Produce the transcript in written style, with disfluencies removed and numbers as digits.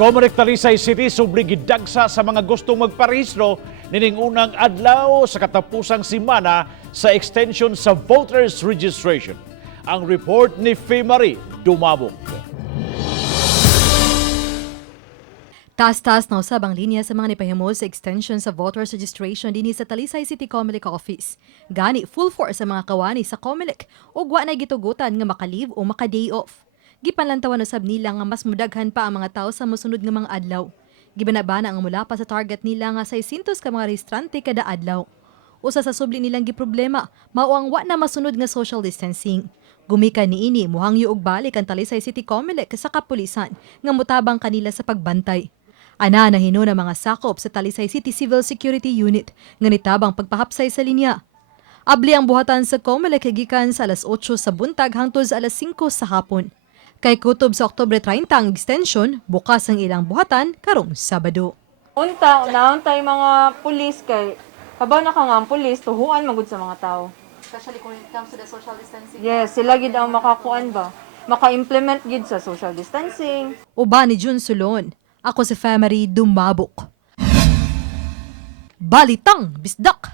COMELEC Talisay City sobre Gidagsa sa mga gustong magparehistro nining unang adlaw sa katapusang semana sa extension sa voters registration. Ang report ni Marie Dumabog. Taas-taas na usab ang linya sa mga nipahimo sa extension sa voters registration dinhi sa Talisay City COMELEC office. Gani full force sa mga kawani sa COMELEC ug wa nay gitugutan nga maka-leave o maka-day off. Gipanlantawan usab nila nga mas mudaghan pa ang mga tawo sa mosunod nga mga adlaw. Gibanabana ang mula pa sa target nila nga 600 ka mga rehistrante kada adlaw. Usa sa subli nilang giproblema mao ang wa na masunod nga social distancing. Gumikan niini muhangyo og balik ang Talisay City COMELEC sa kapulisan nga mutabang kanila sa pagbantay. Ana nahino na mga sakop sa Talisay City Civil Security Unit nga nitabang pagpahapsay sa linya. Abli ang buhatan sa COMELEC gikan sa alas 8 sa buntag hangtod sa alas 5 sa hapon. Kay Kutob sa Oktubre 30 ang extension, bukas ang ilang buhatan karong Sabado. Unta tay mga pulis kay habaw na ka nga ang pulis tuhuan magud sa mga tao. Especially when it comes to the social distancing. Yes, sila gid ang makakuan ba? Maka-implement gid sa social distancing. Uba ni Jun Sulon. Ako si Marie Dumabog. Balitang Bisdak.